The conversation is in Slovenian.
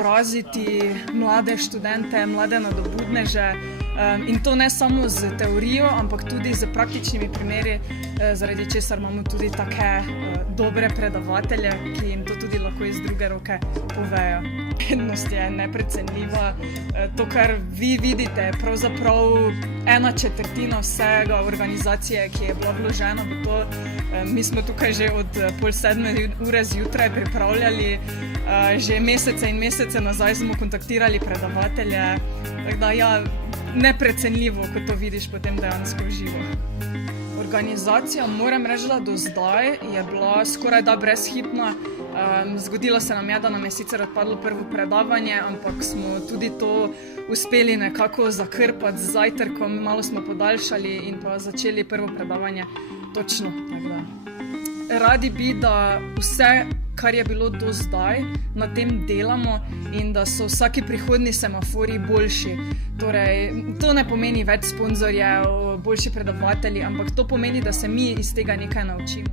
izobraziti mlade študente, mlade nadobudneže in to ne samo z teorijo, ampak tudi z praktičnimi primeri, zaradi česar imamo tudi take dobre predavatelje, ki jim to tudi lahko iz druge roke povejo. Vrednost je neprecenljiva. To, kar vi vidite, je pravzaprav 1/4 vsega organizacije, ki je bila vložena v to. Mi smo tukaj že od 6:30 zjutraj pripravljali, že mesece in mesece nazaj smo kontaktirali predavatelje, tako da ja, neprecenljivo, ko to vidiš potem dejansko v živo. Organizacija, moram reči, da do zdaj je bila skoraj da brezhibna. Zgodilo se nam je, da nam je sicer odpadlo prvo predavanje, ampak smo tudi to uspeli nekako zakrpati z zajtrkom, malo smo podaljšali in pa začeli prvo predavanje točno. Radi bi, da vse, kar je bilo do zdaj, na tem delamo in da so vsaki prihodni semafori boljši. Torej, to ne pomeni več sponzorjev, boljši predavatelji, ampak to pomeni, da se mi iz tega nekaj naučimo.